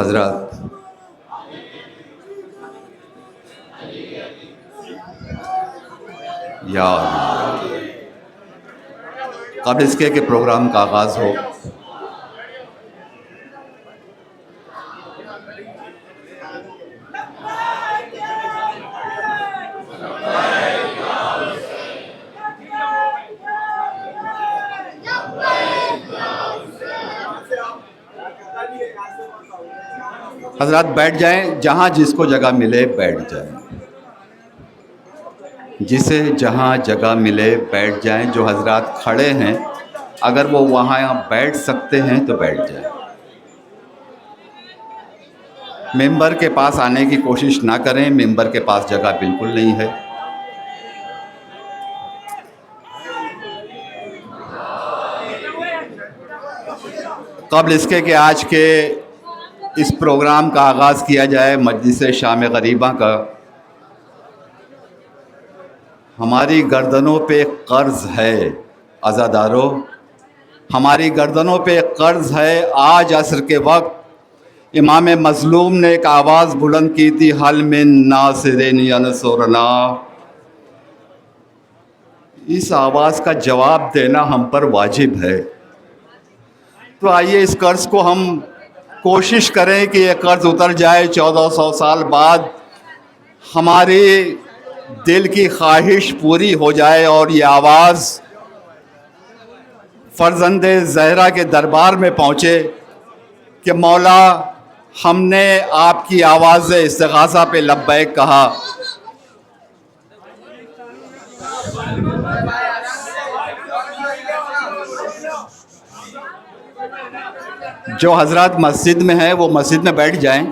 हजरत या कब इसके के प्रोग्राम का आगाज़ हो। हजरत बैठ जाएं, जहाँ जिसको जगह मिले बैठ जाएं, जिसे जहाँ जगह मिले बैठ जाएं। जो हजरत खड़े हैं अगर वो वहाँ बैठ सकते हैं तो बैठ जाएं। मेंबर के पास आने की कोशिश ना करें, मेंबर के पास जगह बिल्कुल नहीं है। कबल इसके कि आज के इस प्रोग्राम का आगाज़ किया जाए मजलिस शाम गरीबा का, हमारी गर्दनों पे कर्ज़ है अज़ादारों, हमारी गर्दनों पे कर्ज़ है। आज असर के वक्त इमाम मज़लूम ने एक आवाज़ बुलंद की थी, हल मिन नासिरिन यंसुरना। इस आवाज़ का जवाब देना हम पर वाजिब है। तो आइए इस कर्ज़ को हम कोशिश करें कि ये कर्ज़ उतर जाए। 1400 साल बाद हमारी दिल की ख्वाहिश पूरी हो जाए और ये आवाज़ फ़र्ज़ंदे ज़हरा के दरबार में पहुँचे कि मौला हमने आपकी आवाज़ इस्तिग़ासा पे लब्बैक कहा। जो हजरत मस्जिद में हैं वो मस्जिद में बैठ जाएं,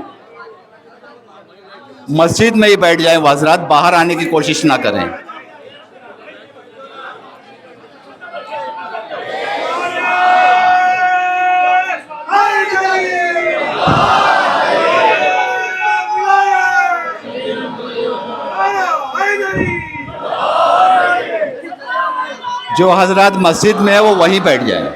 मस्जिद में ही बैठ जाएं। वो हजरत बाहर आने की कोशिश ना करें। जो हजरत मस्जिद में है वो वहीं बैठ जाएं।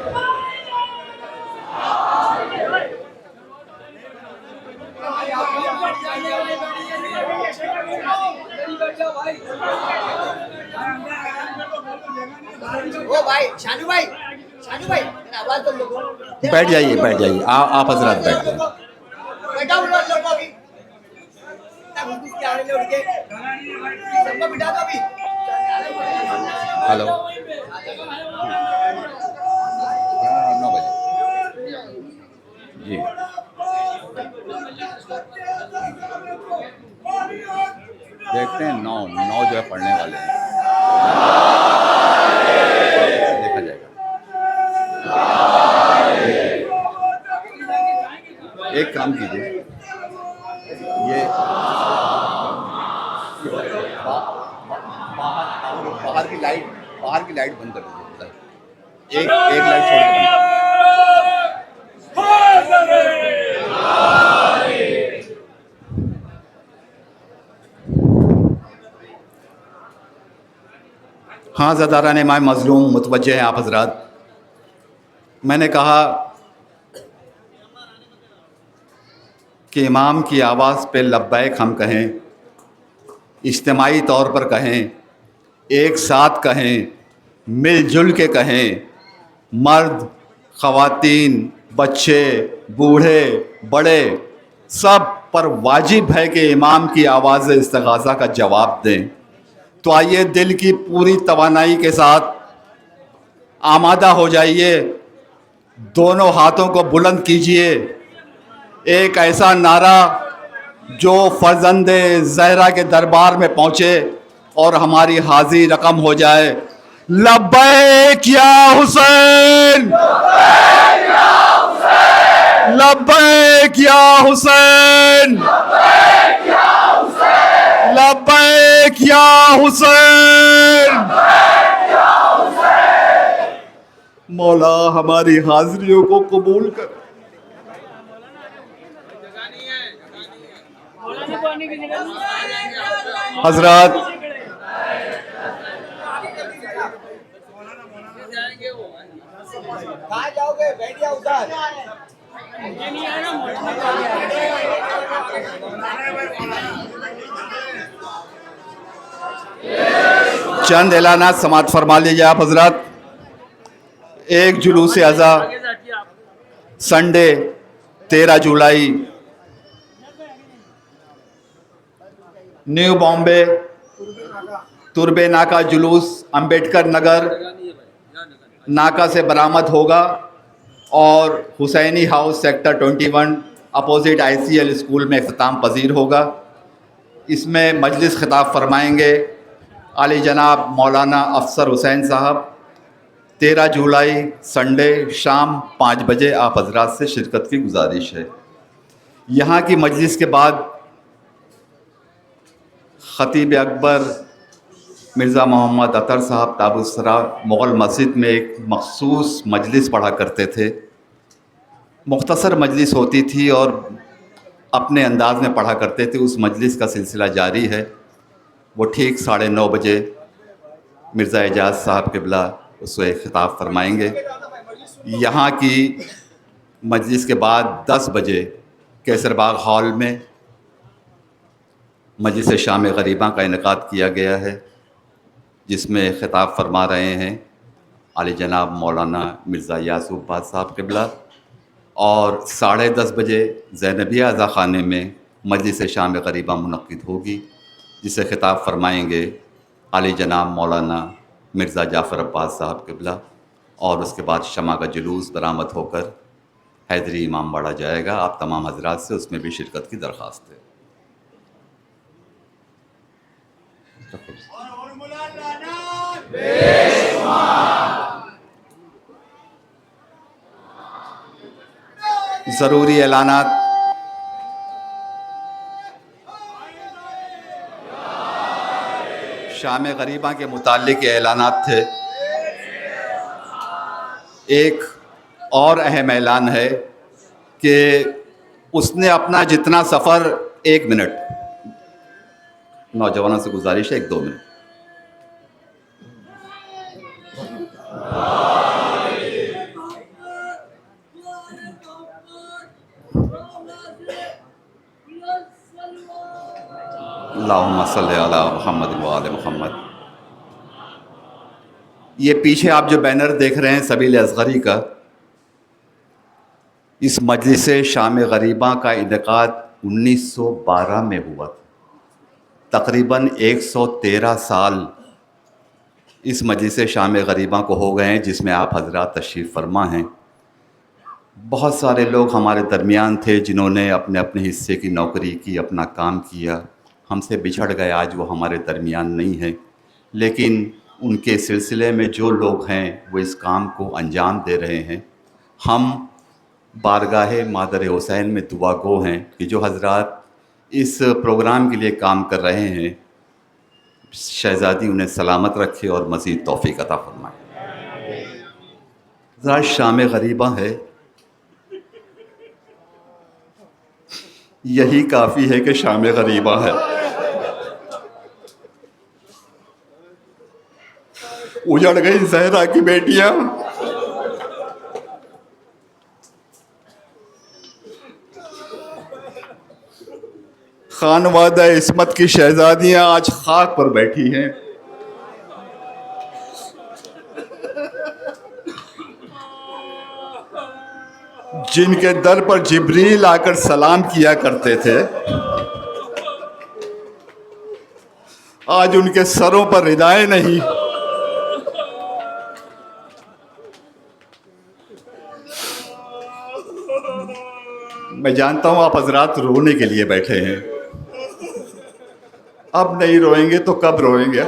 बैठ जाइए, बैठ जाइए, आप हजरत बैठ जाइए। हेलो, 9 बजे जी। देखते हैं 9 जो है पढ़ने वाले हैं, देखा जाएगा। एक काम कीजिए, ये बाहर की लाइट बंद कर दीजिए। एक लाइट छोड़ के बंद। हाँ ज़दारान इमाम मज़लूम मुतवज्जे हैं आप हजरात। मैंने कहा कि इमाम की आवाज़ पे लब्बैक हम कहें, इज्तिमाई तौर पर कहें, एक साथ कहें, मिलजुल के कहें। मर्द, ख़वातीन, बच्चे, बूढ़े, बड़े, सब पर वाजिब है कि इमाम की आवाज़ इस्तिग़ासा का जवाब दें। तो आइए दिल की पूरी तवानाई के साथ आमादा हो जाइए, दोनों हाथों को बुलंद कीजिए। एक ऐसा नारा जो फ़र्ज़ंदे ज़हरा के दरबार में पहुँचे और हमारी हाज़िरी रकम हो जाए। लब्बैक या हुसैन, लब्बैक या हुसैन, लब्बैक या हुसैन। मौला हमारी हाज़िरियों को कबूल कर। हजरत कहाँ जाओगे? बैठ जाओ उधर। चंद ऐलानात समात फरमा लीजिए आप हजरात। एक जुलूस अज़ा संडे 13 जुलाई न्यू बॉम्बे तुर्बे नाका जुलूस अंबेडकर नगर नाका से बरामद होगा और Husaini house sector 21 opposite ICL school में इख्तिताम पजीर होगा। इसमें मजलिस खिताब फरमाएंगे आली जनाब मौलाना अफसर हुसैन साहब। 13 जुलाई संडे शाम 5 बजे आप हजरात से शिरकत की गुजारिश है। यहाँ की मजलिस के बाद ख़तीब अकबर मिर्ज़ा मोहम्मद अतर साहब ताबुस्सरा मुग़ल मस्जिद में एक मखसूस मजलिस पढ़ा करते थे। मुख्तसर मजलिस होती थी और अपने अंदाज में पढ़ा करते थे। उस मजलिस का सिलसिला जारी है। वो ठीक 9:30 बजे मिर्ज़ा एजाज साहब क़िबला उससे खिताब फरमाएंगे। यहाँ की मजलिस के बाद 10 बजे कैसरबाग हॉल में मजलिस शाम ग़रीबा का इनेकाद किया गया है, जिसमें खिताब फरमा रहे हैं आली जनाब मौलाना मिर्ज़ा यासूफ बाद साहब क़िबला। और 10:30 बजे ज़ैनबिया अज़ा ख़ाने में मजलिस शाम ग़रीबा मुनक़्क़िद होगी, जिसे खिताब फरमाएंगे आली जनाब मौलाना मिर्ज़ा जाफ़र अब्बास साहब क़िबला। और उसके बाद शमा का जुलूस बरामद होकर हैदरी इमामबाड़ा जाएगा। आप तमाम हजरात से उसमें भी शिरकत की दरख्वास्त है। ज़रूरी ऐलानात। शाम ग़रीबा के मुताल्लिक़ ऐलानात थे। एक और अहम ऐलान है कि उसने अपना जितना सफ़र 1 मिनट, नौजवानों से गुजारिश है 1-2 मिनट। अल्लाहुम्मा सल्ली अला मुहम्मद व आले मुहम्मद। ये पीछे आप जो बैनर देख रहे हैं सबील असगरी का, इस मजलिस शाम ग़रीबा का इनेकाद 1912 में हुआ था। तकरीबन 113 साल इस मजलिस शाम ग़रीबा को हो गए हैं, जिसमें आप हजरात तशरीफ़ फरमा हैं। बहुत सारे लोग हमारे दरमियान थे जिन्होंने अपने अपने हिस्से की नौकरी की, अपना काम किया, हमसे बिछड़ गए, आज वो हमारे दरमियान नहीं हैं। लेकिन उनके सिलसिले में जो लोग हैं वो इस काम को अंजाम दे रहे हैं। हम बारगाह मादर हुसैन में दुआ गो हैं कि जो हजरात इस प्रोग्राम के लिए काम कर रहे हैं, शहज़ादी उन्हें सलामत रखे और मज़ीद तौफ़ीक़ अता फ़रमाए। ज़रा शाम ग़रीबा है, यही काफ़ी है कि शाम ग़रीबा है। उजड़ गई ज़हरा की बेटियां, खानवादा इस्मत की शहजादियां आज खाक पर बैठी हैं। जिनके दर पर जिब्रील आकर सलाम किया करते थे, आज उनके सरों पर रिदाएं नहीं। मैं जानता हूं आप हजरात रोने के लिए बैठे हैं। अब नहीं रोएंगे तो कब रोएंगे?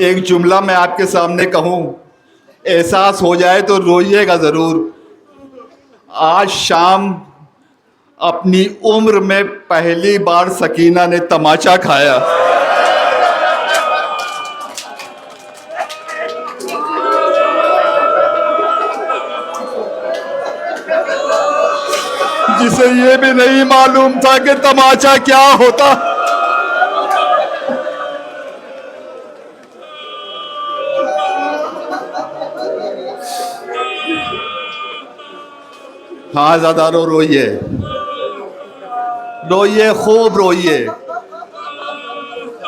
एक जुमला मैं आपके सामने कहूं, एहसास हो जाए तो रोइएगा ज़रूर। आज शाम अपनी उम्र में पहली बार सकीना ने तमाचा खाया। जिसे ये भी नहीं मालूम था कि तमाचा क्या होता। हाँ ज़्यादा रोइए, रोइए, खूब रोइए,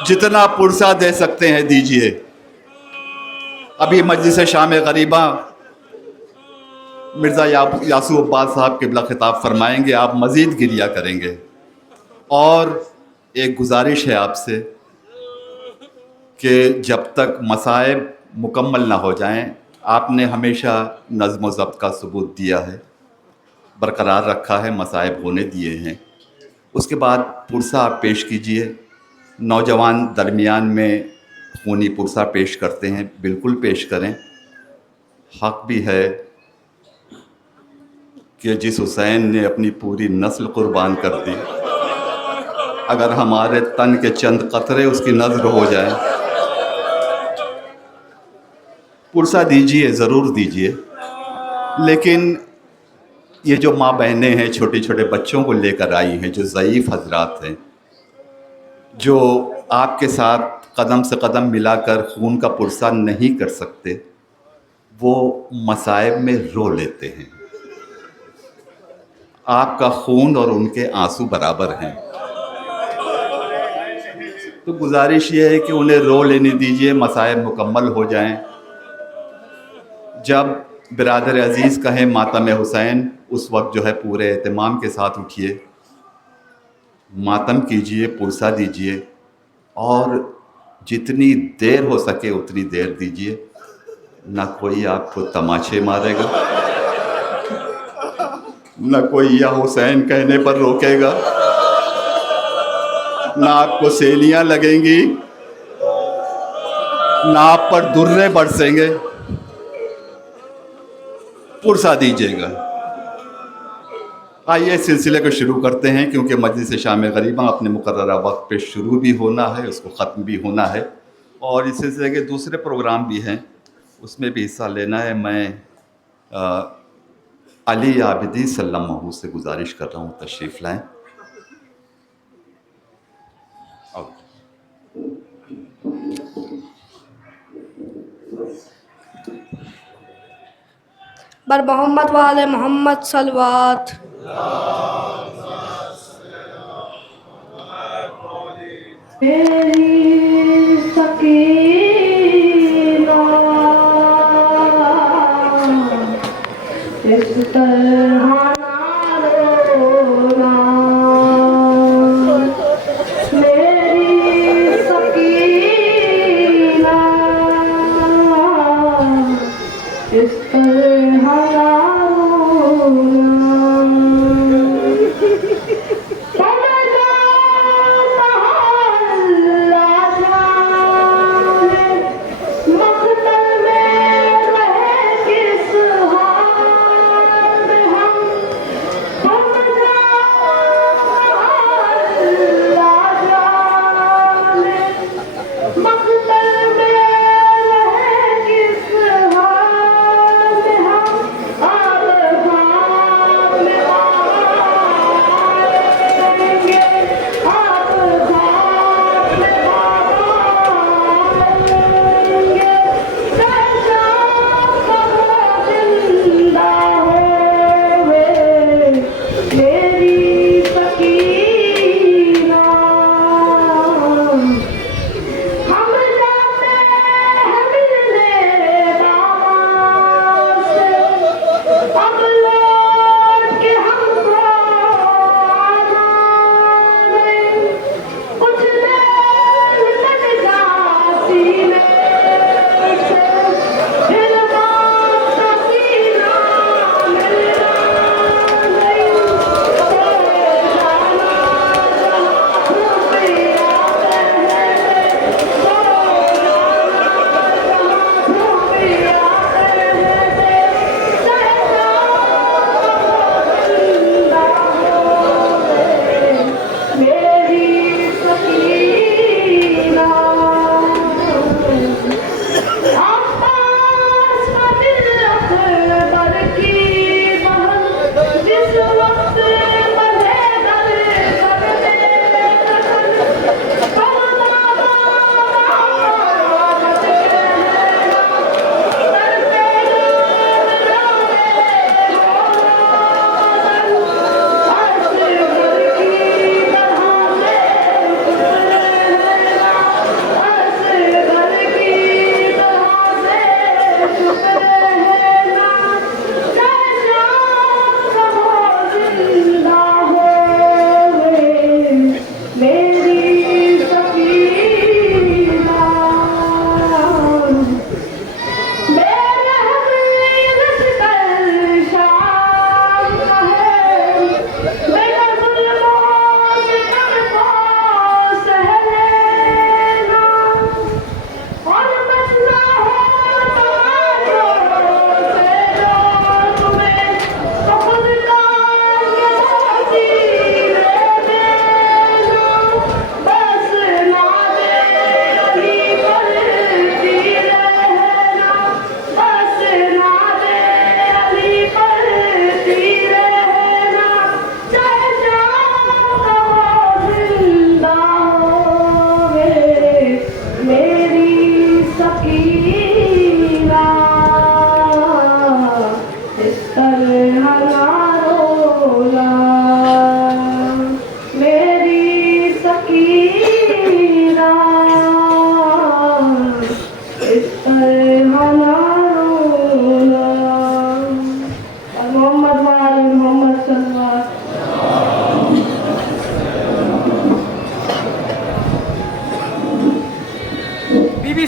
जितना पुरसा दे सकते हैं दीजिए। अभी मजलिस शाम गरीबा मिर्ज़ा यासूब अब्बास साहब किबला खिताब फरमाएंगे, आप मज़ीद गिरिया करेंगे। और एक गुजारिश है आपसे कि जब तक मसाइब मुकम्मल ना हो जाएं, आपने हमेशा नज़्म व ज़ब्त का सबूत दिया है, बरकरार रखा है, मसाइब होने दिए हैं। उसके बाद पुरसा आप पेश कीजिए। नौजवान दरमियान में खूनी पुरसा पेश करते हैं, बिल्कुल पेश करें। हक़ भी है कि जिस हुसैन ने अपनी पूरी नस्ल कुर्बान कर दी, अगर हमारे तन के चंद कतरे उसकी नज़र हो जाए, पुरसा दीजिए, ज़रूर दीजिए। लेकिन ये जो माँ बहनें हैं, छोटे छोटे बच्चों को लेकर आई हैं, जो ज़ईफ़ हजरात हैं, जो आपके साथ कदम से कदम मिलाकर खून का पुरसा नहीं कर सकते, वो मसाइब में रो लेते हैं। आपका खून और उनके आंसू बराबर हैं, तो गुजारिश ये है कि उन्हें रो लेने दीजिए, मसाइब मुकम्मल हो जाएं। जब बिरादर अज़ीज़ कहें मातम हुसैन, उस वक्त जो है पूरे एहतमाम के साथ उठिए, मातम कीजिए, पुरसा दीजिए, और जितनी देर हो सके उतनी देर दीजिए। ना कोई आपको तमाचे मारेगा, ना कोई या हुसैन कहने पर रोकेगा, ना आपको सेलियां लगेंगी, ना आप पर दुर्रे बरसेंगे। पुरसा दीजिएगा। आइए सिलसिले को शुरू करते हैं, क्योंकि मजलिस शाम गरीबा अपने मुकर्ररा वक्त पे शुरू भी होना है, उसको ख़त्म भी होना है, और इस सिलसिले के दूसरे प्रोग्राम भी हैं, उसमें भी हिस्सा लेना है। मैं अली आबिदी सल्लल्लाहु से गुजारिश कर रहा हूँ, तशरीफ़ लाएँ। बर मोहम्मद वाले मोहम्मद सलवात। मेरी सकीना इस तरह ना रोना, मेरी सकीना इस तरह ना रोना।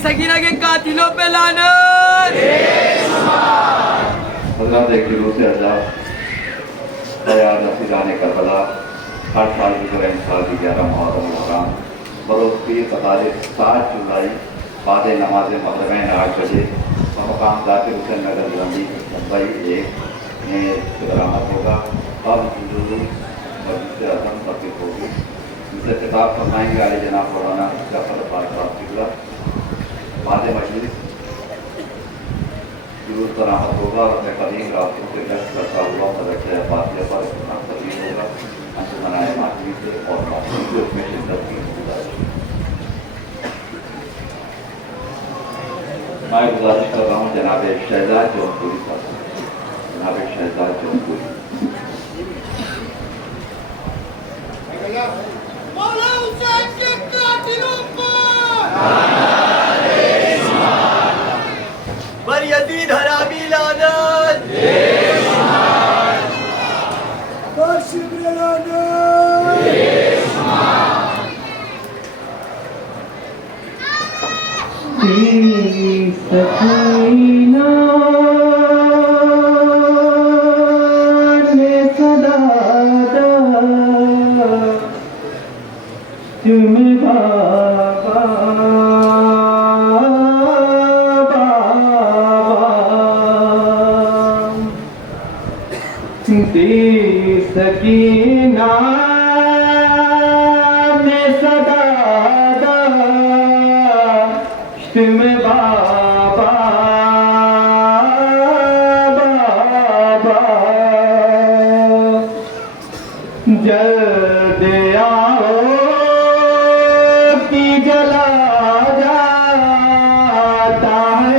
सकीना के कातिलों पे लानत। हज़रत एक जुलूस अज़ा तैयार नसीरान करबला हर साल की तरह इस साल की 11 मुहर्रम हराम बरोज़ की तारीख 7 जुलाई बाद नमाज मगरिब 8 बजे मकाम जाकिर हुसैन नगर लंबी मुंबई 1 में बरामद होगा। अब जुलूस मस्जिद आज़म तब्दील होगी। इनसे खिताब फरमाएंगे आले जनाब मौलाना जाफर साहब किबला। बाद मजलिस जुलूस बरामद होगा और अपने कदीम रास्तों से गश्त करता हुआ मदरसे फातिहा पर तब्दील होगा। अंजुमन मातमी से और मातमी से उसमें शिद्दत की गुजारिश। मैं गुजारिश कर रहा हूँ जनाब शहजाद जौनपुरी साहब, जनाब शहजाद जौनपुरी। मौला हुसैन के कातिलों पर यजीद हरामी लानत। शिब्र लानत। सकीना ने सदा तुम बाबा सकीना ने सदा तुम बाबा बाबा जल्द आओ कि जला जाता है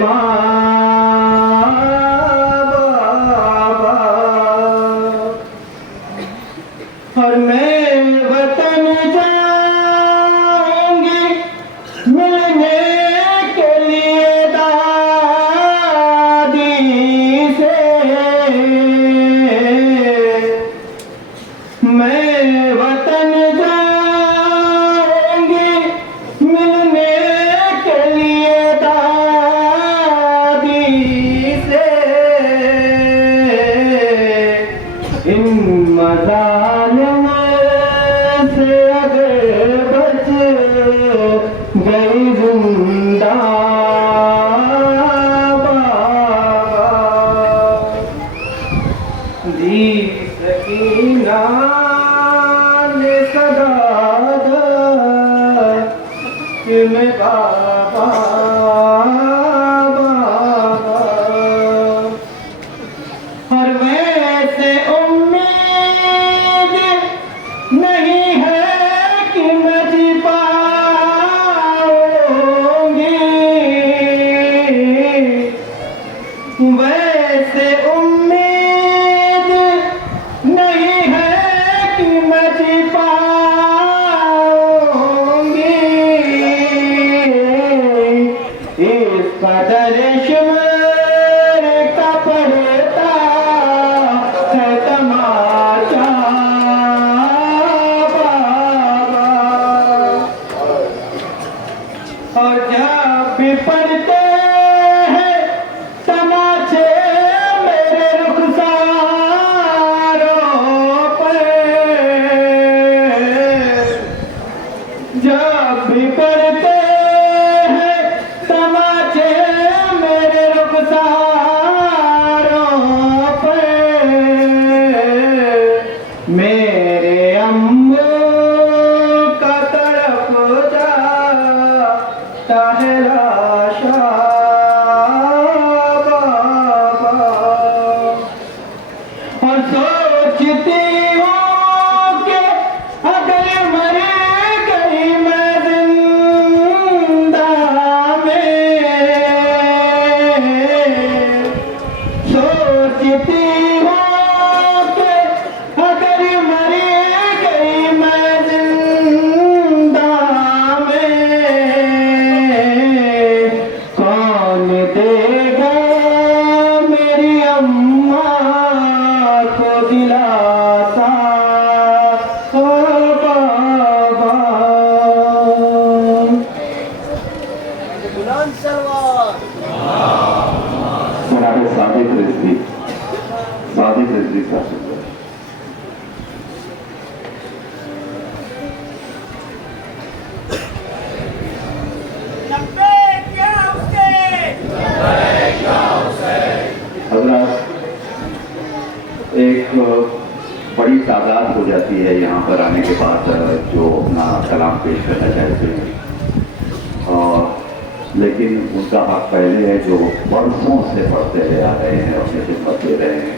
बाबा और मैं वतन जाऊंगी मिलने के लिए दादी से। मैं वतन जाऊंगी मिलने के लिए दादी से। इन मज़ालिम से अगर बच गई जिंदा बाबा दी सकीना ने सदा तुम बाबा बाबा और वैसे उम्मीद नहीं है कि मैं जी पाऊंगी। वैसे उम्मीद नहीं है कि मैं जी पाऊंगी। नजदीक शादी नजदीक कर सकते हैं। हजरत, एक बड़ी तादाद हो जाती है यहाँ पर आने के बाद जो अपना कलाम पेश करना चाहते हैं, और लेकिन उनका हक पहले है जो बरसों से पढ़ते हुए आ रहे हैं, अपने खिदमत दे रहे हैं,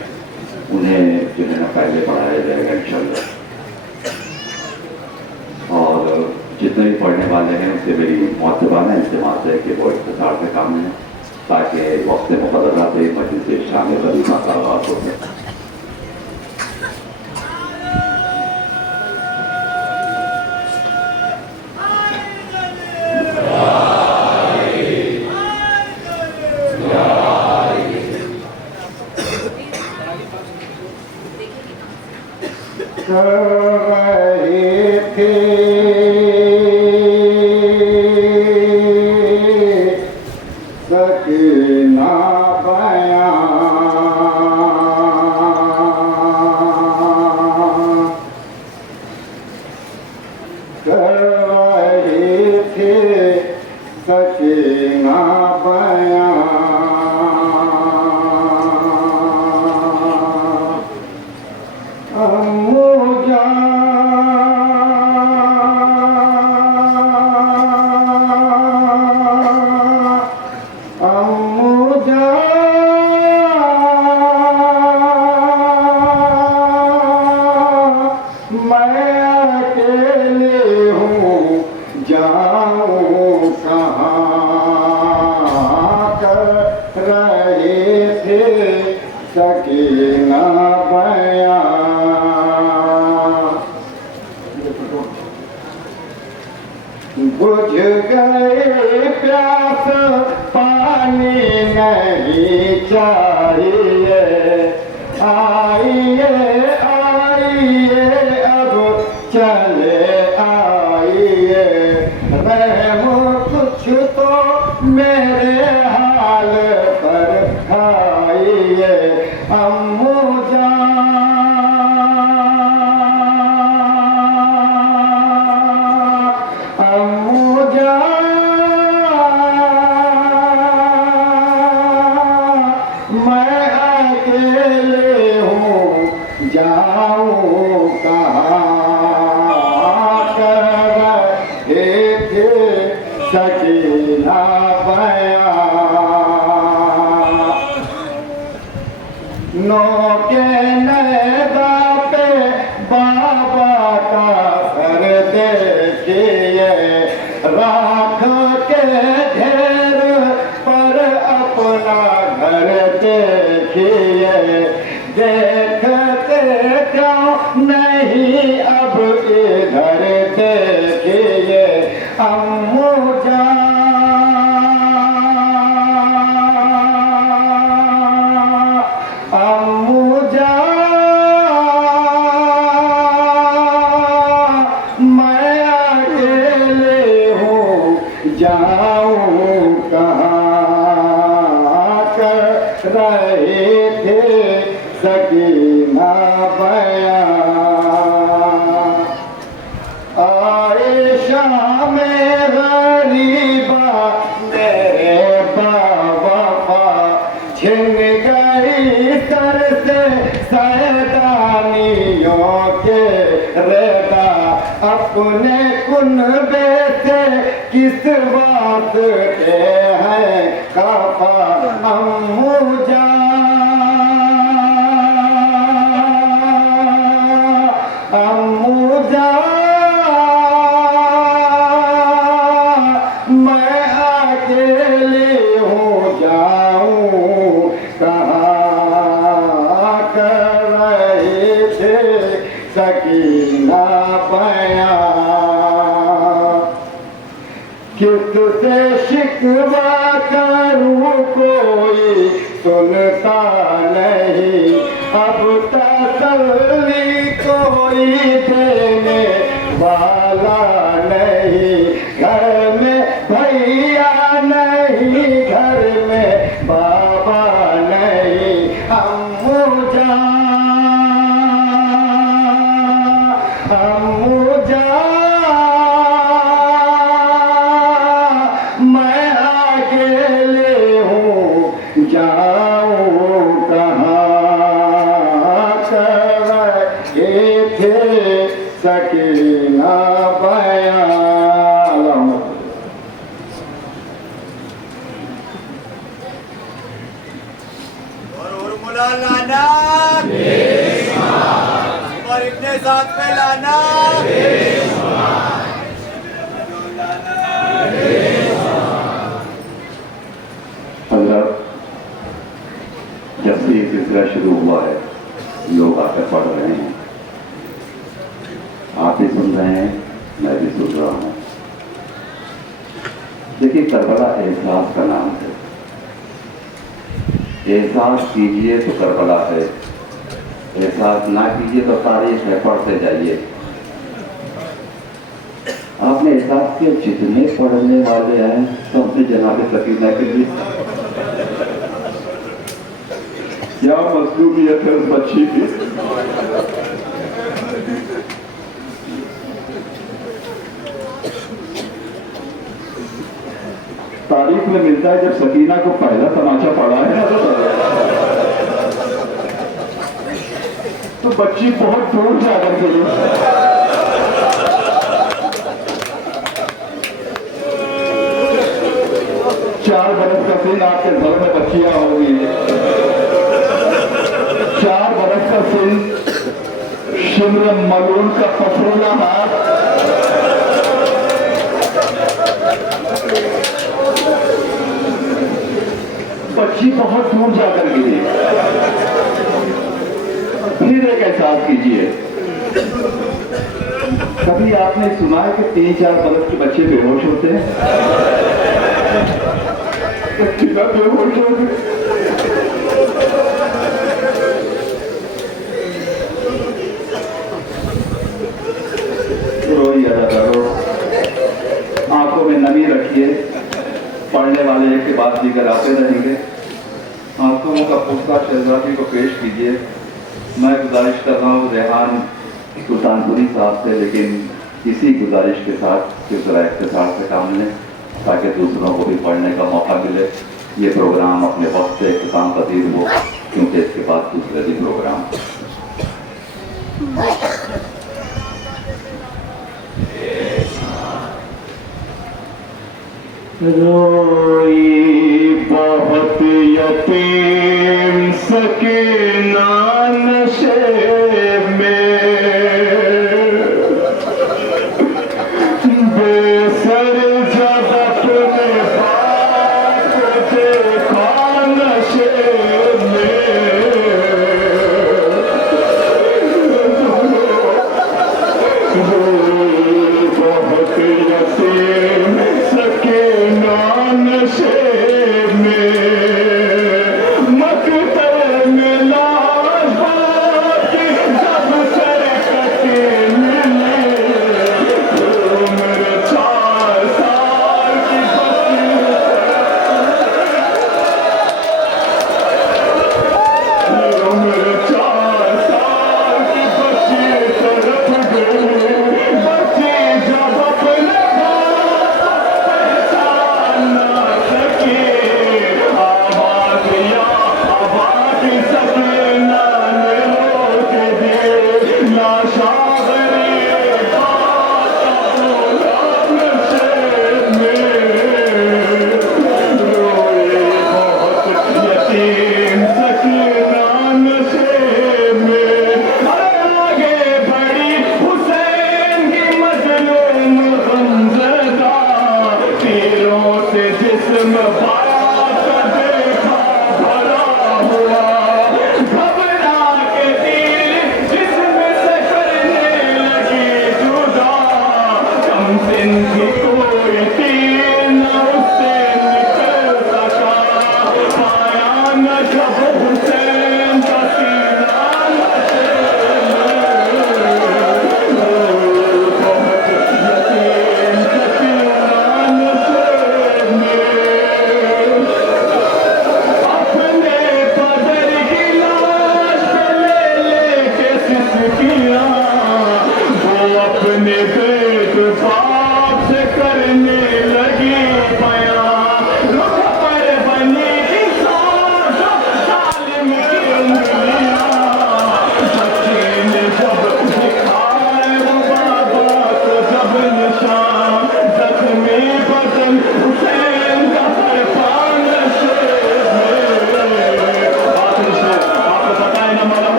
उन्हें जिन्हें पहले पढ़ाया जाएगा इंशाल्लाह। और जितने भी पढ़ने वाले हैं उनसे मेरी मौजूदाना इल्तिमास है कि वो इख्तिसार से काम लें ताकि वक्त मुक़र्ररा पे मस्जिद से शामिल वजीफा का आगाज़ हो जाए। रहे थे सकीना बयां कर रहे थे सकीना बयां सकीना बयां बुझ गए प्यास पानी नहीं चाहिए, आइए आइए अब चले आइए, रहम कुछ तो मेरे हाल पर खाइए। अम्मू जान अम्मू जान मैं अकेले हूँ जाऊँ कहाँ, कर रहे थे सकीना बयां नौ के नैदा पे बाबा का सर देखिए, राख के ढेर पर अपना घर देखिए, देखते क्यों नहीं अब इधर देखिए। अम्मू जान अम्मू जान मैं अकेले हूँ जाऊँ कहाँ, कर रहे थे सकीना बयां आयशा में गरीबा मेरे बाबा छिन गई सर से सैदानियों के रेदा, अपने कुनबे से किस बात के हैं काफा। अम्मू जान अम्मू जान मैं अकेले हूँ जाऊँ कहाँ, कर रहे थे सकीना बयां किससे शिकवा करूँ कोई सुनता नहीं, अब तसल्ली कोई देने वाला नहीं, घर में भैया नहीं घर में बाबा नहीं, फैलाना। हजरत, जब से ये सिलसिला शुरू हुआ है लोग आकर पढ़ रहे हैं, आप भी सुन रहे हैं, मैं भी सुन रहा हूं। देखिए, करबला एहसास का नाम है। एहसास कीजिए तो करबला है, एहसास ना कीजिए तो तारीख है, पढ़ते जाइए। आपने एहसास किया जितने पढ़ने वाले हैं सबसे जनाब सकीना के लिए क्या मजलूमियत है उस बच्ची की। तारीख में मिलता है जब सकीना को पहला तमाचा पड़ा है तो बच्ची बहुत दूर जाकर के 4 बरस का सिन आपके घर में बच्चियां होगी। 4 बरस का सिन शिम्र मलून का पथरीला हाथ, बच्ची बहुत दूर जाकर गिरी। फिर एक एहसास कीजिए, कभी आपने सुना है कि 3-4 बरस के बच्चे बेहोश होते हैं? बेहोश हो गए। आंखों में नमी रखिए, पढ़ने वाले एक के बाद दीगर आते रहेंगे। आंखों का पुस्ता शहजादी को पेश कीजिए। मैं गुजारिश कर रहा हूँ रेहान सुल्तानपुरी साहब से, लेकिन इसी गुजारिश के साथ सिलसिला इख्तिसार से काम लें ताकि दूसरों को भी पढ़ने का मौका मिले। ये प्रोग्राम अपने वक्त से इख्तिताम पसीर हो, क्योंकि इसके बाद दूसरे भी प्रोग्राम। रोई बहुत यतीम सकीना नशे में, बेसर जब अपने बाप देखा नशे में, बहुत यतीम सकीना नशे में, मकतल मिला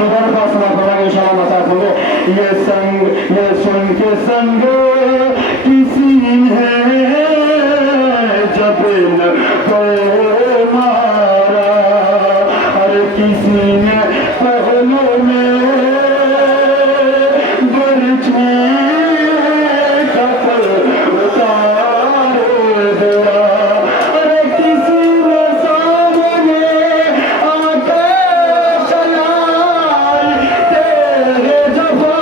उधर फासला थोड़ा इंशाल्लाह मसाज होंगे। ये सुन के संग किसी है जब न को मारा, अरे किसी ने पहलों में बरछी कपल उतार दिया, अरे किसी ने सामने आके चलाई तेरे जफा,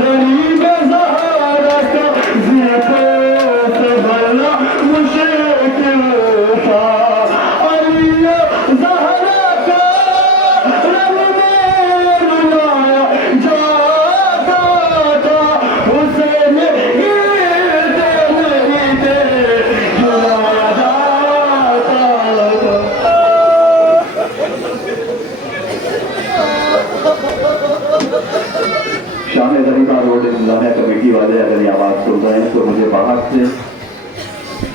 गरीब ज़हरा का ज़िक्र से भला मुश्किल था। अली ज़हरा का रब में रुलाया जाता था, हुसैन गिरते नहीं थे रुलाया जाता था। शाम गरीबा रोड मुलाना कमेटी वाले अगर ये आवाज़ सुन रहे हैं तो मुझे बाहर से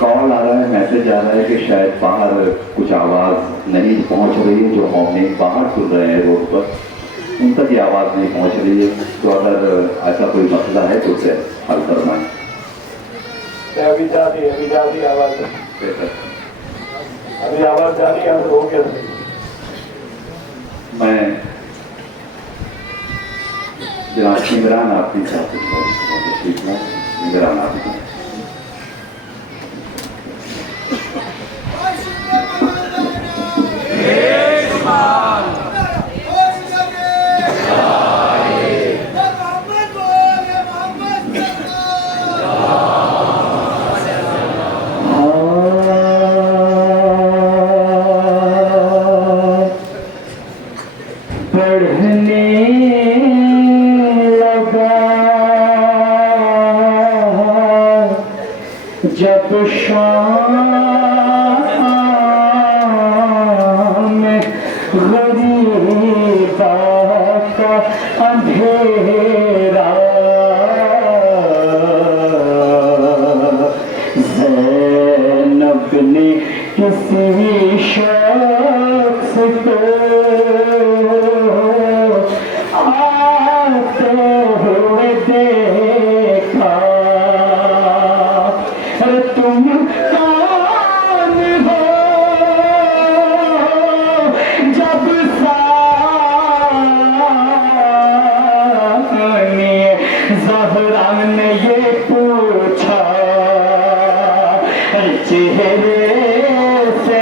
कॉल आ रहा है, मैसेज आ रहा है कि शायद बाहर कुछ आवाज़ नहीं पहुंच रही है, जो हम बाहर सुन रहे हैं रोड पर उन तक ये आवाज़ नहीं पहुंच रही है। तो अगर ऐसा कोई मसला है तो उसे हल करवाएं। अभी जा रही आवाज़, अभी आवाज़ जा रही है, हो गया। मैं जनाब इमरान आफी साहब इमरान आफी पढ़ने लगा जब शाम गरीबा का अंधेरा, ज़ैनब ने किसी शख्स को आते हुए देखा, तुम कौन हो? जब सामने ज़हरा ने ये पूछा, चेहरे से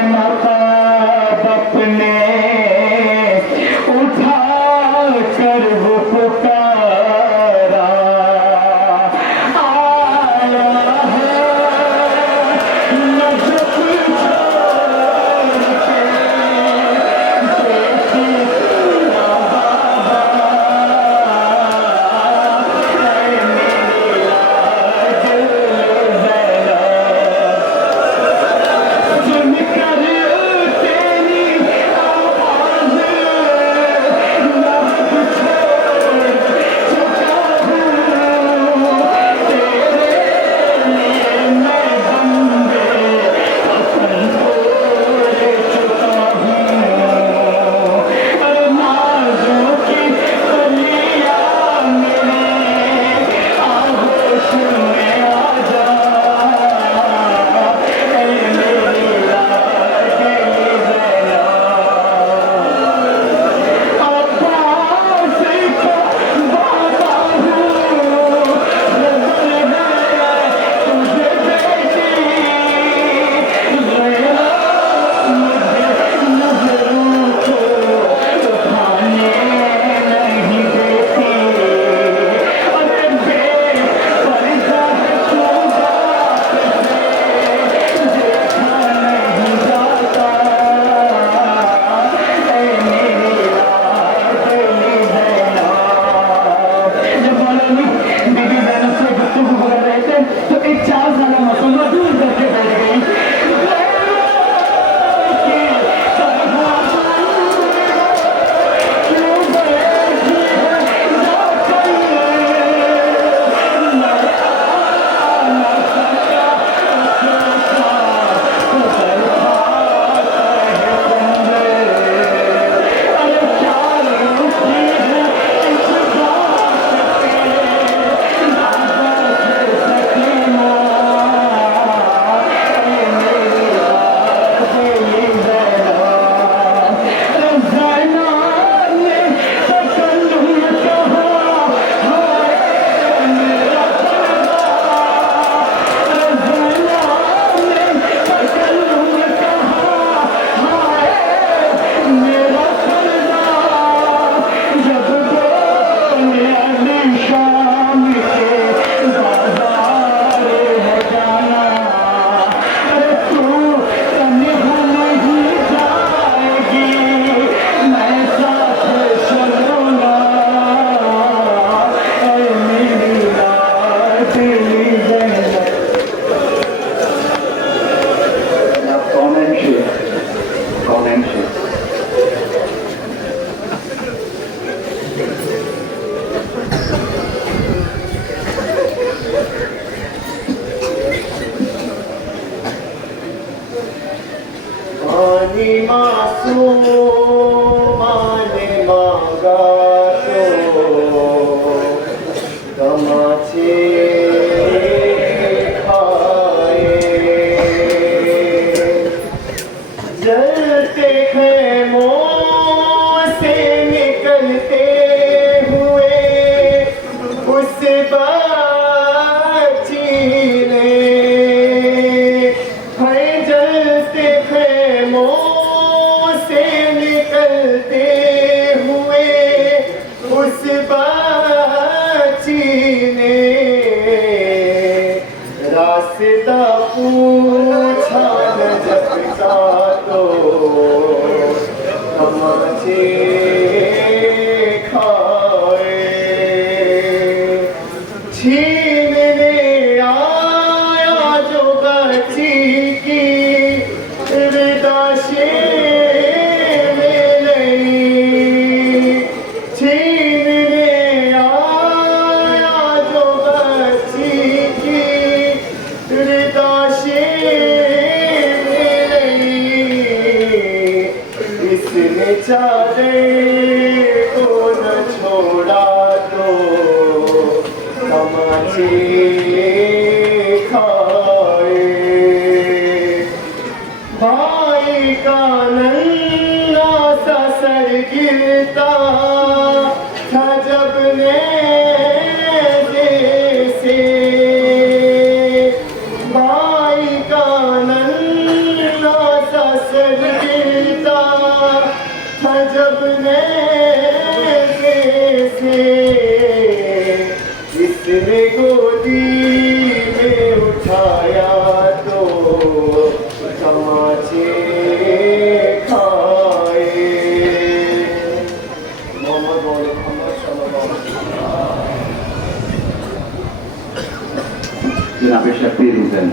जनाब शब्बीर हुसैन।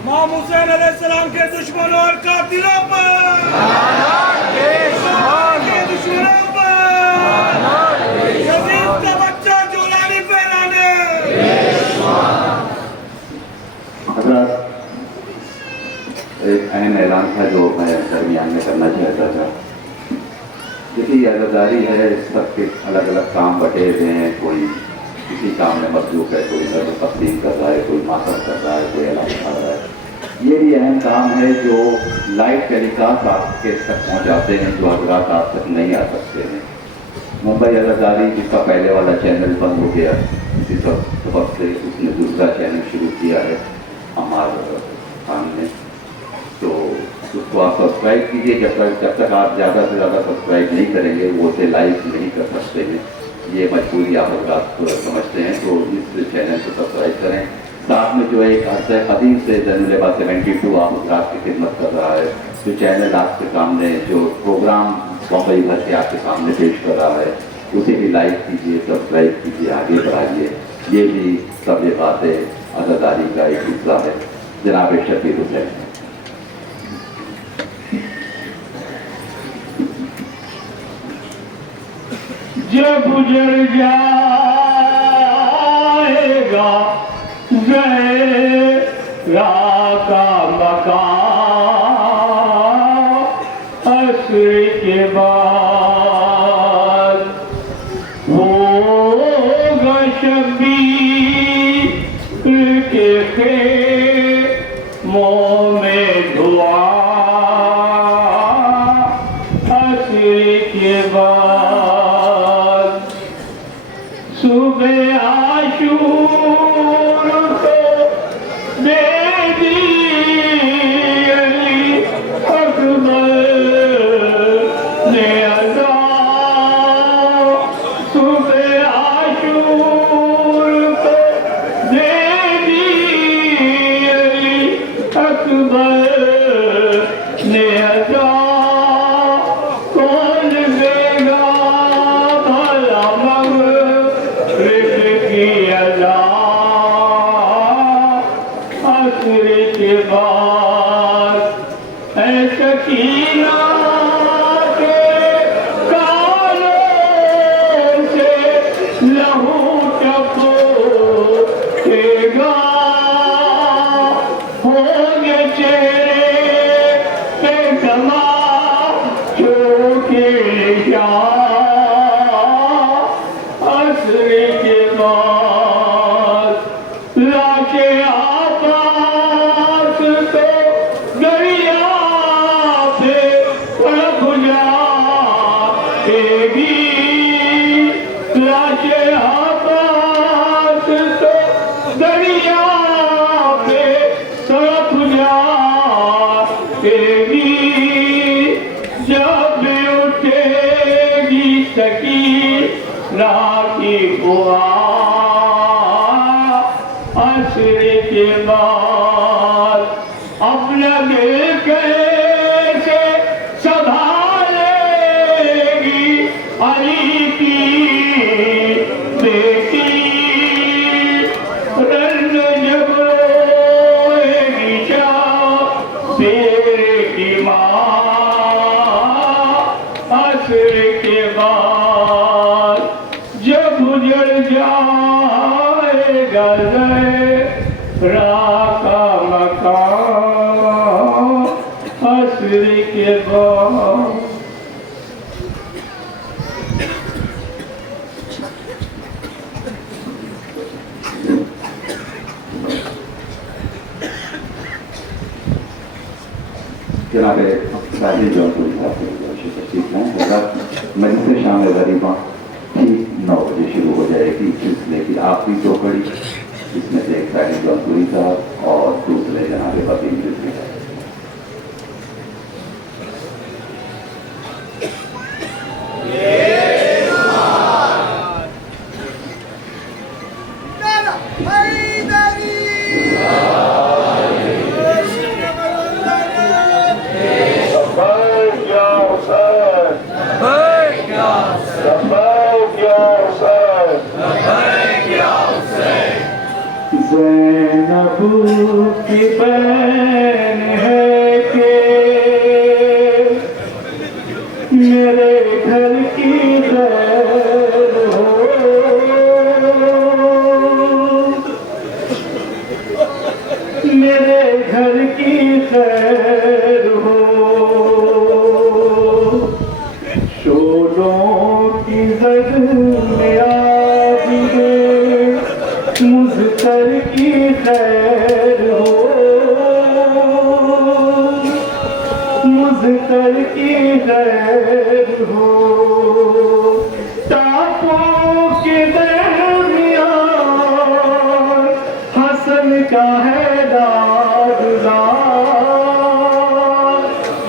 इमाम हुसैन अलैहिस्सलाम के दुश्मनों और कातिलों पर के दुश्मनों पर यजीद का बच्चा जुलानी फैलाने। हज़रत, एक अहम ऐलान था जो मैं दरमियान में करना चाहता था। देखिए, अज़ादारी है, सबके अलग अलग काम बटे हुए हैं। कोई किसी काम में मसरूफ़ है, कोई नज़र तक़सीम कर रहा है, कोई मातम कर रहा है, कोई ऐलान कर रहा है। ये भी अहम काम है जो लाइव टेलीकास्ट आपके तक पहुँचाते हैं, जो हज़रात आप तक नहीं आ सकते हैं। मुंबई अज़ादारी, जिसका पहले वाला चैनल बंद हो गया, इसी सबक से उसने दूसरा चैनल शुरू किया है हमारे खान ने, तो उसको आप सब्सक्राइब कीजिए। जब तक आप ज़्यादा से ज़्यादा सब्सक्राइब नहीं करेंगे, वो उसे लाइव नहीं कर सकते हैं। ये मजबूरी आप हज़रात समझते हैं, तो इस चैनल को सब्सक्राइब करें। साथ में जो एक अर्ज़ कदीम से ज़ैनुल-ए-बा 72 आप हज़रात की खिदमत कर रहा है, जो चैनल आपके सामने जो प्रोग्राम बम्बई भर के आपके सामने पेश कर रहा है, उसे भी लाइक कीजिए, सब्सक्राइब कीजिए, आगे बढ़ाइए। ये भी सब ये बातें अज़ादारी का एक हिस्सा है। जनाब शब्बीर हुसैन। जब गुजर जाएगा ज़हरा का मकान, असर के बाद होगा शब्बीर के खेमों में धुआं, असर के बाद सुबह आशूर को दे दी अली अकबर ने अदा। सुबह आशूर को दे दी अली अकबर ने अदा। कौन देगा भला मग़रिब की अदा। असर के बाद ऐ सकीना के कानों से लहू टपकेगा। होंगे चेहरे पे तमाचों के निशान। असर के बाद लाशे आबाद तो दरिया पे तड़प जाएगी। लाशे आबाद तो दरिया पे तड़प जाएगी। जब उठेगी सकीना की बुआ। असर के बाद अपना दिल कैसे संभालेगी अली की बेटी। रन जब रोएगी शब्बीर की माँ। असर के बाद जब गुजर जाएगा ज़हरा का मकान। असर के बाद जनाब साहिल जौनपुरी साहब के तशरीफ हैं। हज़रात, मजलिस शाम गरीबा ठीक 9 बजे शुरू हो जाएगी। इस सिलसिले की आखिरी 2 कड़ी, इसमें से एक साहिल जौनपुरी साहब और दूसरे जनाब हबीब रिजवी साहब। हैदरी प्रभु की बहन है के मेरे घर की खैर हो, मेरे घर की खैर हो। शोलों की जद में आज मुझकर की खैर हो, मुझकर की खैर हो। टापों के दरमियान हसन का है दादला,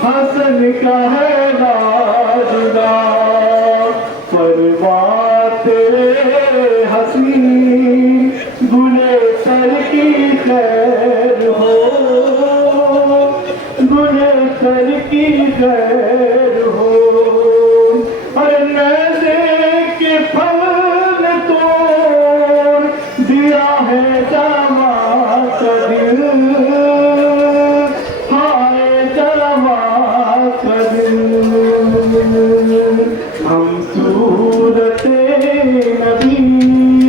हसन का है दादला। परवाह तेरे हसीन गुले सर की खैर हो, गुले सर की खैर हो। अरे नैज़े के फल तोड़ दिया है जमा का दिल, हाय जमा का दिल। हम सूरते नबी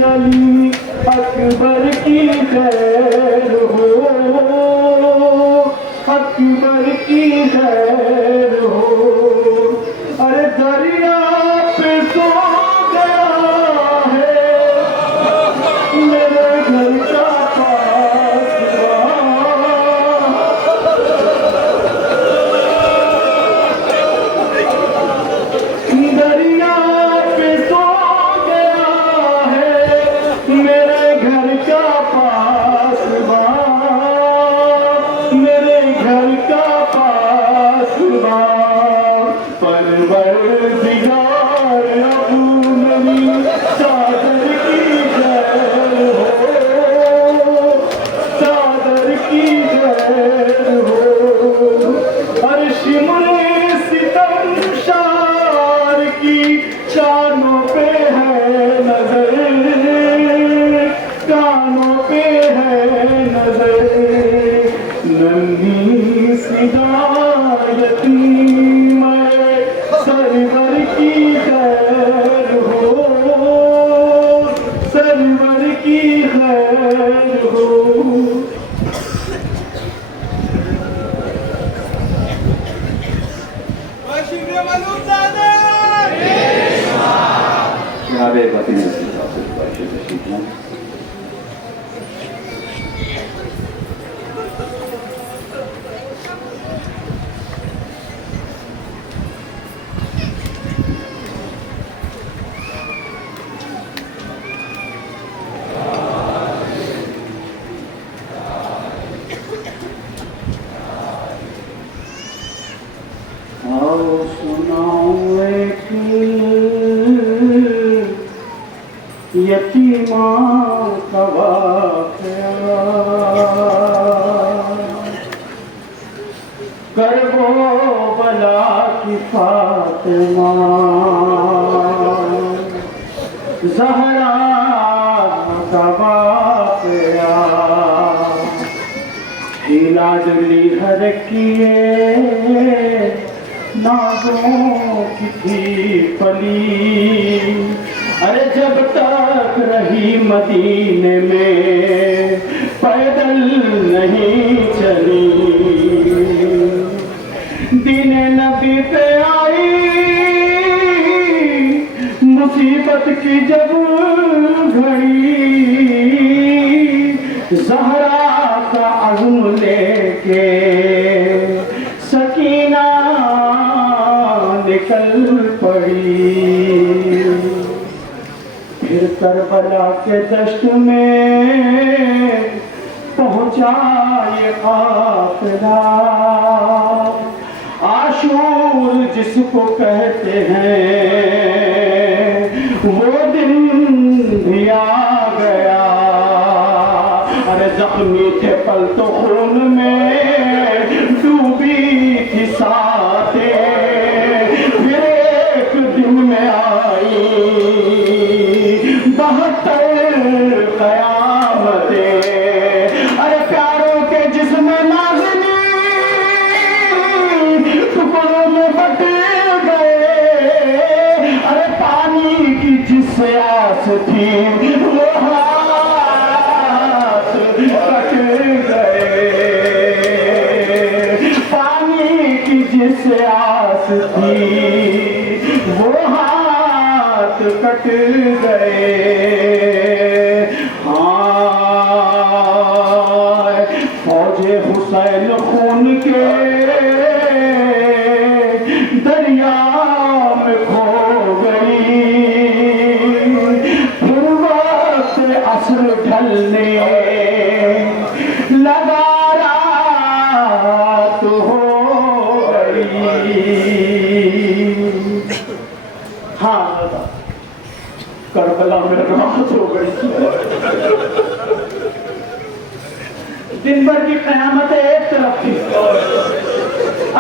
अली अकबर की खैर हो, अकबर की खैर हो। अरे दरिया पे सो गया है मेरे घर का पासवा, दरिया पे सो गया है मेरे घर का पासवा, मेरे घर का पासवा। परवरदिगार अबू नबी चादर की खैर हो, चादर की खैर हो। हर शिमरे सितम शार की कानों पे है नजर, कानों पे है नजर। नन्ही सी यतीम सरवर की खैर हो, सरवर की खैर हो। जनाब वकील नसीर साहब से बातचीत तशरीफ लाएं। आओ सुनाऊं एक यतीमा का वाक़या, करबो बला की फातिमा ज़हरा का वाक़या। इलाज ली हर किए नाज़ों की थी पली। अरे जब तक रही मदीने में पैदल नहीं चली, दिन नबी पे आई मुसीबत की जब घड़ी, ज़हरा का अज़्म लेके सकीना निकल पड़ी। फिर करबला के दश्त में पहुंचा ये काफिला, आशूर जिसको कहते हैं वो दिन भी आ गया। अरे जख्मी थे पल तो खून में डूबी थी साथे, फिर एक दिन में आई 72 कयामतें। अरे प्यारों के जिसमें नाज़नी टुकड़ों में बट गए, अरे पानी की जिससे आस थी वो हाथ कट गए, पानी की जिससे आस थी वो हाथ कट गए। हाँ, फौजे हुसैन खून के दरिया में खो गई, फिर वक्त असर ढलने लगा रात हो गई। हाँ, करबला में रात हो गई। दिन भर की कयामत एक तरफ थी,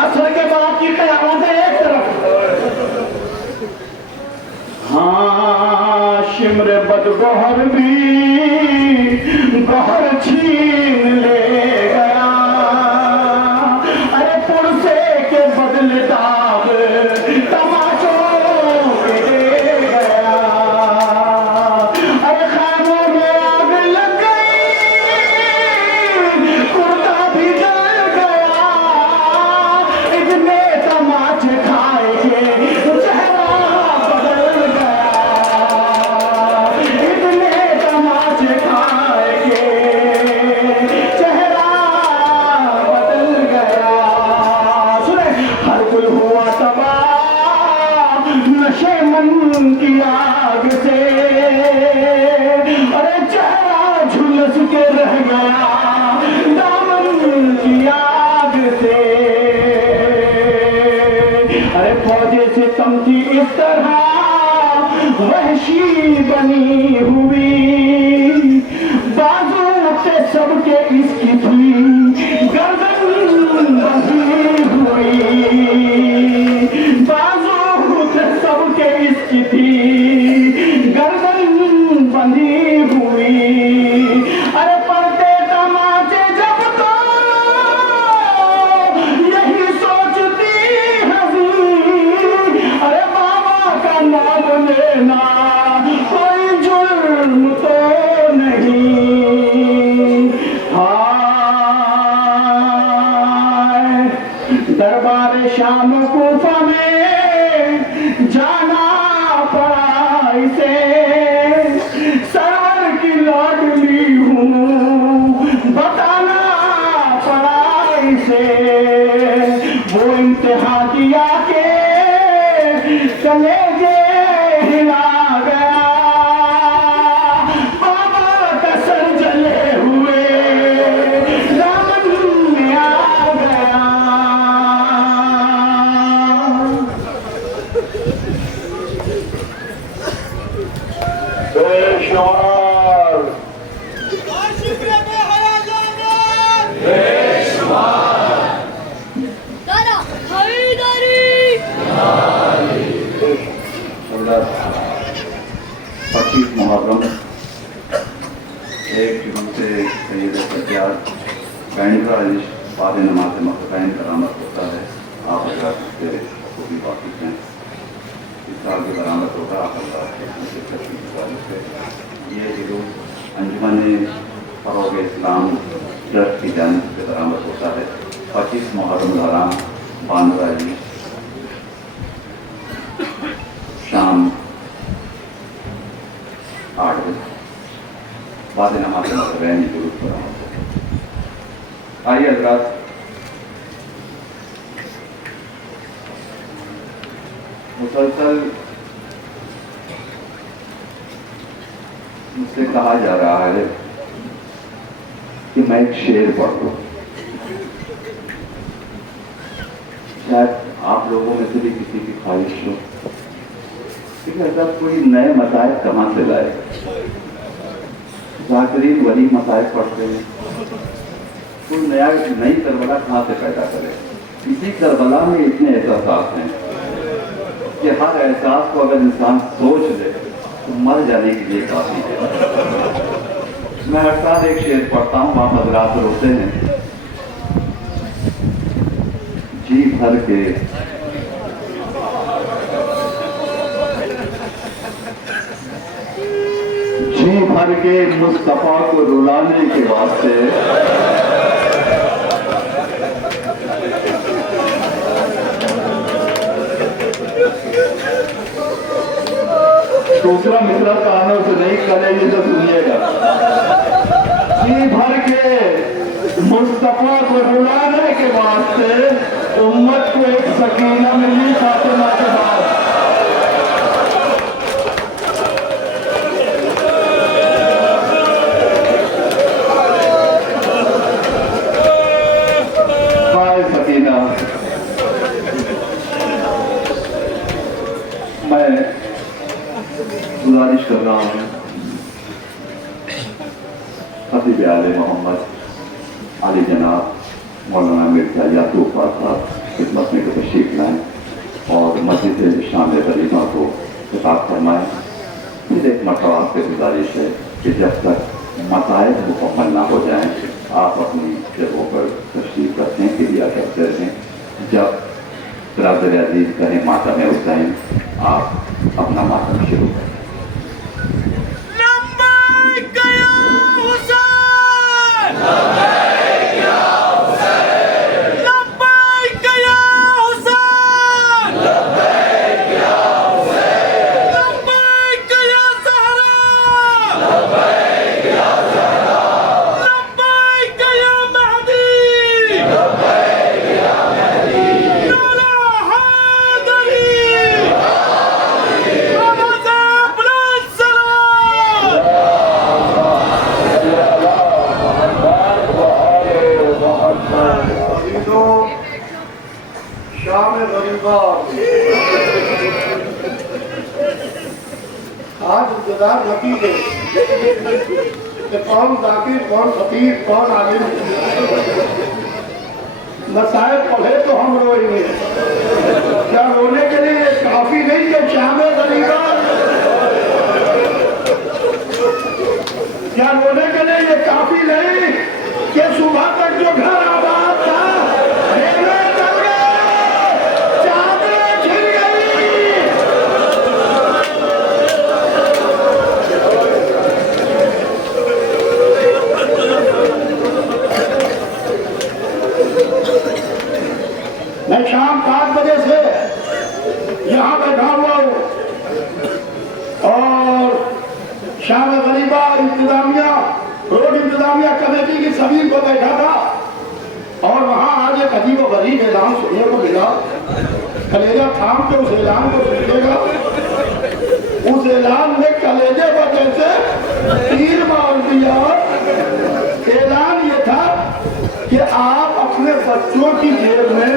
असर के बाद की कयामत एक तरफ। हाँ, शिमर बदगोहर भी गौहर छीन ले गया, अरे पुरसे के बदले दाग तमाचों के दे गया, अरे खानों में आग लग गई, कुर्ता भी जल गया, इतने तमाचे खाए के चेहरा बदल गया, इतने तमाचे खाए के चेहरा बदल गया। सुने, हर कोई हुआ तबाह नशे मन की आग से, अरे चेहरा झुलस के रह गया दामन की आग से, अरे फौजे से तमची इस तरह वहशी बनी हुई, बाजू पे सबके इसकी थी गर्दन बंधी हुई, बाजू पे सबके इसकी थी गर्दन बंधी हुई, अरे पलटे तमाचे जब तो यही सोचती हंसी, अरे बाबा का नाम लेना कोई जुर्म तो नहीं। हाय, दरबार शाम कूफा में जाना पड़ा इसे, सरवर की लाडली हूँ बताना पड़ा इसे, वो इम्तिहा किया के कलेजे हिला गया, बाबा का सर जले हुए दामन में आ गया। बेशुमार दादा खरीदारी 25 मुहर्रम 1 जून से सैयद सज्जाद बैंड्रा बाद नमाज मकदैन करामत होता है। आप हज़रात से खूबी वाकिफ़ हैं। इस साल की बरामद होगा आप हज़रात से ये जुलूस अंजुमन फ़रोग़ इस्लाम ट्रस्ट की जानिब से बरामद होता है। 25 मुहर्रम दौरान बांद्रा शाम 8 बजे बाद नमाज मकदैन जुलूस बरामद होगा। आइए हज़रात, मुसलसल मुझसे कहा जा रहा है कि मैं एक शेर पढ़ दूं। शायद आप लोगों में से भी किसी की ख्वाहिश हो कि ऐसा कोई नए मसाइल कहाँ से लाए। ज़ाकिरीन वही मसाइल पढ़ते हैं, कोई नई करबला कहाँ से पैदा करे। इसी करबला में इतने एहसास हैं कि हर एहसास को अगर इंसान सोच ले तो मर जाने के लिए काफी है। मैं हर साल एक शेर पढ़ता हूँ, वहां हजरात रोते हैं। जी भर के मुस्तफा को रुलाने के वास्ते दूसरा मित्रा कानों से नहीं, कलेजे से सुनिएगा। जी भर के मुस्तफा को रुलाने के वास्ते उम्मत को एक सकीना मिली फातिमा के बाद। हाय सकीना, मैं गुजारिश कर रहा हूँ खतीब आले मोहम्मद अली जनाब मौलाना मिर्जा याकूब साहब खिदमत में तशरीफ लाएं और मस्जिद शामिल गरीबा को खिताब फरमाएं। फिर एक मरतबा आपसे गुजारिश है कि जब तक मसाइल मुकम्मल ना हो जाएं आप अपनी जगहों पर तशरीफ रखने के लिए करते रहें। जब बरादर अजीज कहें मातम हुसैन, आप अपना मातम शुरू करें। आज इंतजार न कीजिए कि कौन जाकिर, कौन खतीब, कौन आलिम। मसाइल पढ़े तो हम रोएंगे, क्या रोने के लिए काफी नहीं कि शामे गरीबा? क्या रोने के लिए ये काफी नहीं कि सुबह तक जो घर आबाद था मैं शाम 5 बजे से यहाँ बैठा हुआ हूँ और शाम गरीबा इंतजामिया, रोड इंतजामिया कमेटी की सभी को बैठा था और वहाँ आज एक अजीब व गरीब ऐलान सुनने को मिला। कलेजा थाम के उस ऐलान को सुनिएगा। उस ऐलान में कलेजे पर जैसे तीर मार दिया। ऐलान ये था कि आप अपने बच्चों की जेब में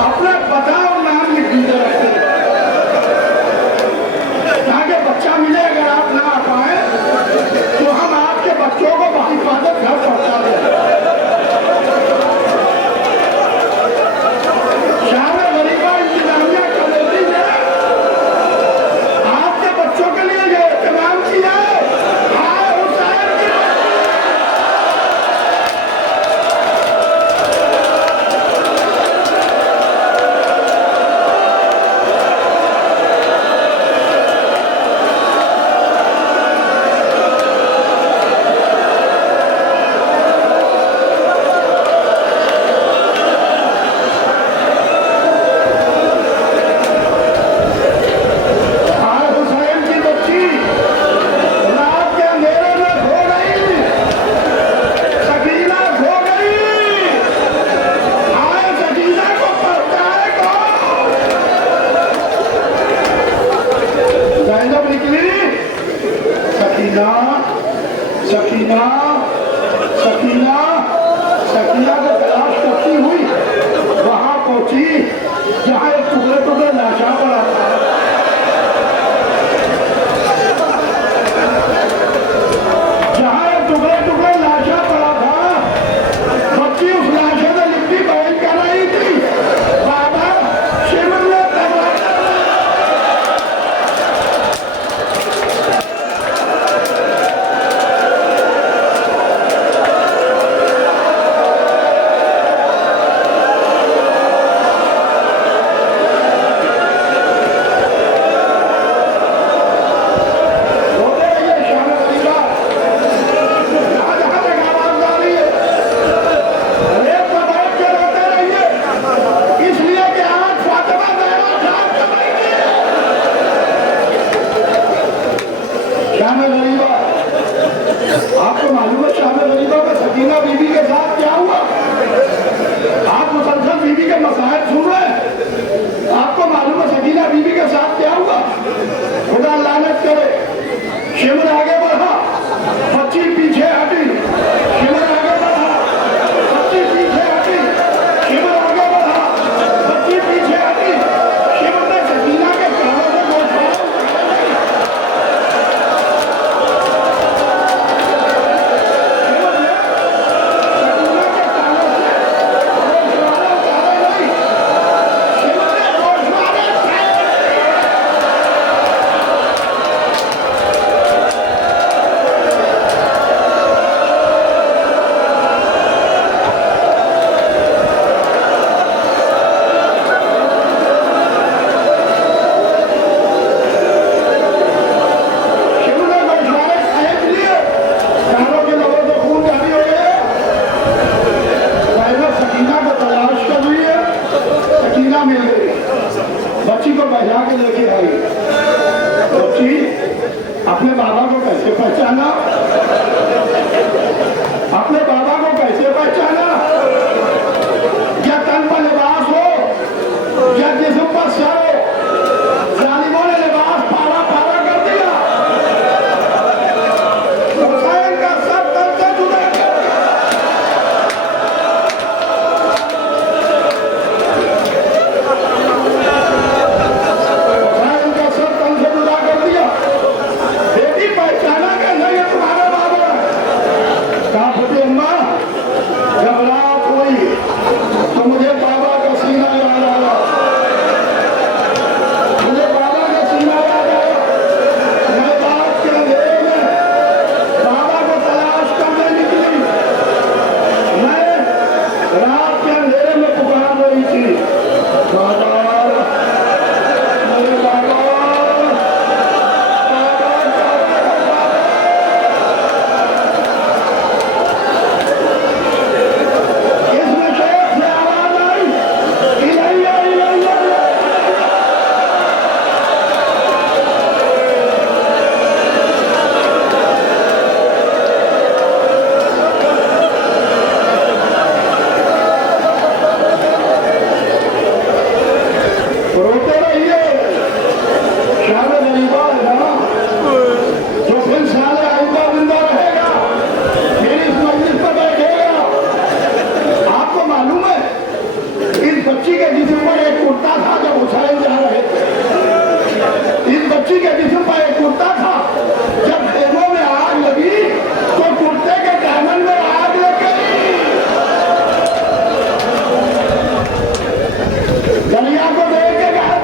अपने सकीना बीबी के साथ क्या हुआ? आप मुसलसल बीबी के मसाइल सुन रहे हैं, आपको मालूम है सकीना बीबी के साथ क्या हुआ? खुदा लानत करे, शिमर आगे बढ़ा, बच्ची पीछे हटी, शिमर आगे बढ़ा, बच्ची पीछे हटी, शिमर आगे बढ़ा, बच्ची पीछे हटी, शिमर ने सकीना के कानों से गोश्त बच्ची को बहला के लेके आई। बच्ची अपने बाबा को कैसे पहचाना? अपने बाबा को कैसे पहचाना? या तन पर लिबास हो या जिस्म पर सर हो, जालिमों ने लिबास पारा पारा कर दिया। हुसैन का सब तन से जुदा कर दिया। पहचाना क्या नहीं है तुम्हारा बाबा? कहा फतेह अम्मा, जब रात हुई तो मुझे बाबा का सीना याद आया, मुझे बाबा का सीना याद आया। मैं रात के अंधेरे में बाबा को तलाश करने निकली। मैं रात के अंधेरे में पुकार रही थी, बाबा, मेरे बाबा। रोते रहिए, शाम गरीबा है ना, तो फिर साले आइंदा जिंदा रहेगा, फिर इस मजलिस पर बैठेगा। आपको मालूम है इस बच्ची के जिस्म पर एक कुर्ता था जब हुसैन जा रहे थे। इस बच्ची के जिस्म पर एक कुर्ता था, जब खेमों में आग लगी तो कुर्ते के दामन में आग लग गई। दरिया को देख के कहा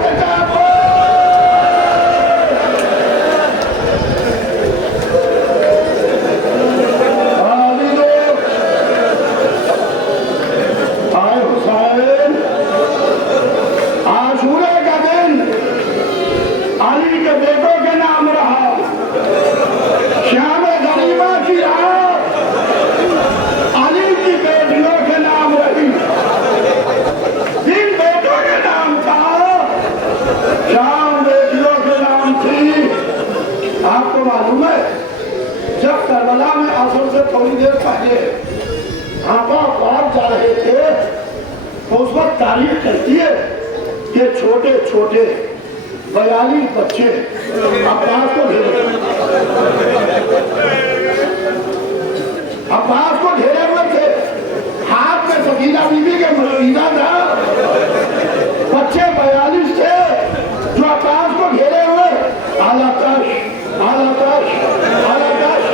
आए हुसैन, आशूरे का दिन अली के बेटों के नाम रहा, शाम गरीबा की रात अली की बेटियों के नाम रही। दिन बेटों के नाम था, शाम बेटियों के नाम थी। आपको मालूम है जब करबला में असर से थोड़ी देर पहले आका पार जा रहे थे तो उस वक्त तारीफ कहती है कि छोटे छोटे 42 बच्चे अब्बास को घेरे, अब्बास को घेरे हुए थे। हाथ में सकीना बीबी के मसीना था, बच्चे 42 थे जो अब्बास को घेरे हुए। आला तश, आला तश, आला तश।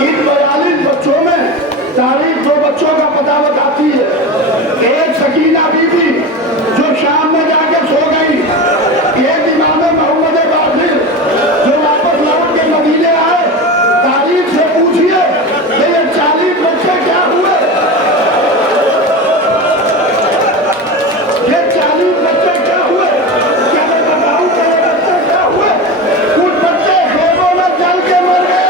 इन 42 बच्चों में तारीख 2 बच्चों का पता बताती है। एक सकीना बीबी जो शाम में जाके सो गई, एक इमाम मोहम्मद बाकिर जो वापस लौट के मदीने आए। तारीख से पूछिए कि ये 40 बच्चे क्या हुए? ये 40 बच्चे क्या हुए? क्या मैं बताऊं कि ये बच्चे क्या हुए? कुछ बच्चे खेतों में जल के मर गए।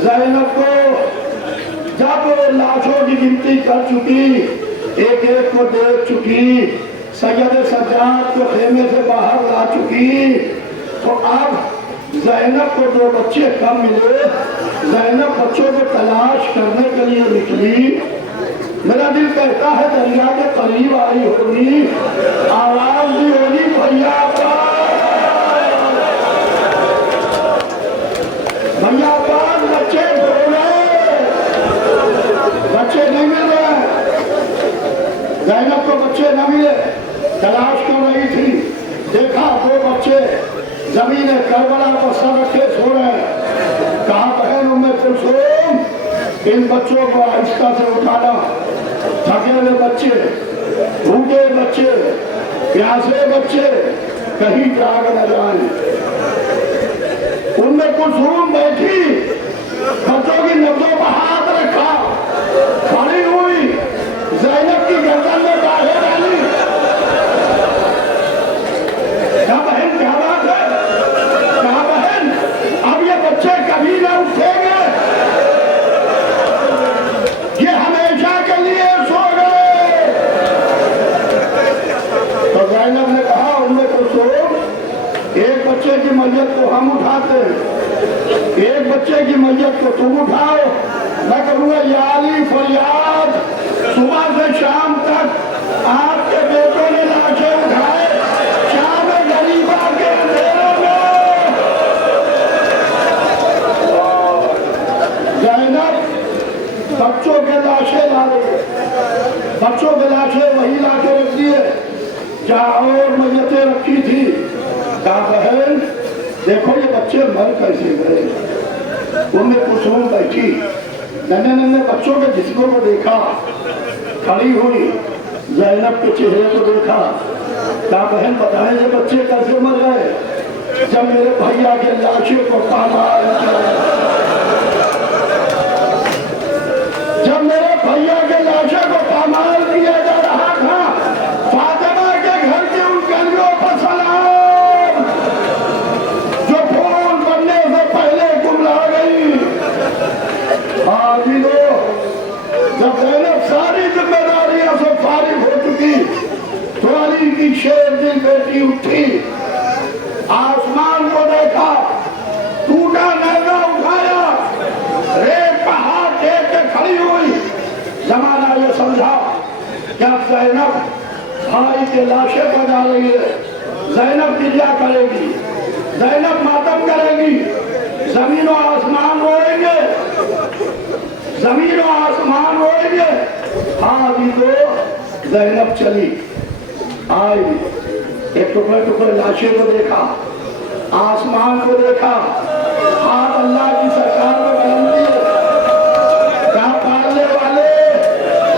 ज़ैनब को जब लाशों की गिनती कर चुकी, एक एक को देख चुकी, सैयद सज्जाद को खेमे से बाहर ला चुकी, तो अब ज़ैनब को दो बच्चे कम मिले। ज़ैनब बच्चों को तलाश करने के लिए निकली। मेरा दिल कहता है दरिया के करीब आई होगी, आवाज भी होगी भैया भैया पास बच्चे ढूंढे, बच्चे नहीं मिल रहे। ज़ैनब को बच्चे न मिले, तलाश कर रही थी। देखा दो बच्चे जमीन करबला पर सर रखे सो रहे हैं। कहा बहन उम्मे कुलसूम, इन बच्चों को आहिस्ता से उठाना। थके हुए बच्चे, भूखे बच्चे, प्यासे बच्चे कहीं जाग न जाए। उनमें कुलसूम बैठी, बच्चों की नब्जों पर हाथ रखा, खड़ी हुई, ज़ैनब की गर्दन में बाहें डाली। क्या बहन, क्या बात है? क्या बहन, अब ये बच्चे कभी ना उठेंगे, ये हमेशा के लिए सो गए। तो ज़ैनब ने कहा उनमें कुलसूम, एक बच्चे की मैयत को हम उठाते, एक बच्चे की मैयत को तुम उठाओ। मैं करूँगा याली फरियाद, सुबह से शाम तक आपके बेटों ने लाशें उठाए, शाम गरीबा के अंधेरों में। ज़ैनब बच्चों के लाशें ला रही, बच्चों के लाशें वही लाके रख दिए जहाँ और मैयतें रखी थी। कहा बहन देखो ये बच्चे मर कैसे गए। उनमें कुलसूम बैठी, नन्हे नन्हे बच्चों के जिस्मों को देखा, खड़ी हुई, ज़ैनब के चेहरे को देखा। कहा बहन बताएं ये बच्चे कैसे मर गए। जब मेरे भैया के लाशों को पामाल किया, जब मेरे भैया के लाशों को पामाल किया जा रहा था, फातिमा के घर के उन गलियों पर सलाम जो फूल बनने से पहले गुमला गई। आदमी जब ज़ैनब सारी जिम्मेदारियों से फारिग हो चुकी, तो अली की शेर दिल बेटी उठी, आसमान को देखा, टूटा नैना उठाया, रेत का हाथ देख के खड़ी हुई। जमाना ये समझा कि अब ज़ैनब भाई के लाशें बजा रही है, ज़ैनब गिरिया करेगी, ज़ैनब मातम करेगी, जमीन और आसमान रोएंगे, जमीन और आसमान रोएंगे। हाँ अभी तो ज़ैनब चली आई, एक टुकड़े टुकड़े लाशें को देखा, आसमान को देखा, हाथ अल्लाह की सरकार में बुलंदी है। कहा पालने वाले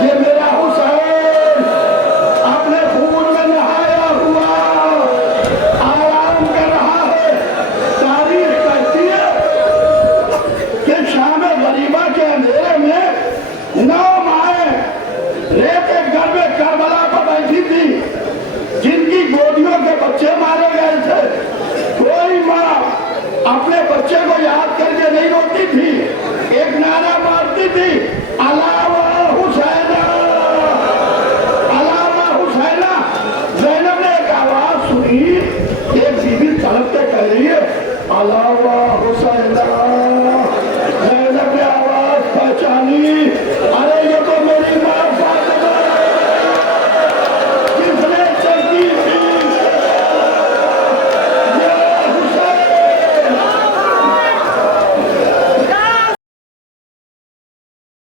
ये मेरा हुसैन अपने खून में नहाया हुआ आराम कर रहा है। तारीख कहती है कि शाम गरीबा के अंधेरे में 9 माएं रेत के घर में करबला पर बैठी थी, जिनकी गोदियों के बच्चे मारे गए थे। कोई माँ अपने बच्चे को याद करके नहीं रोती थी, एक नारा मारती थी, अल्लाह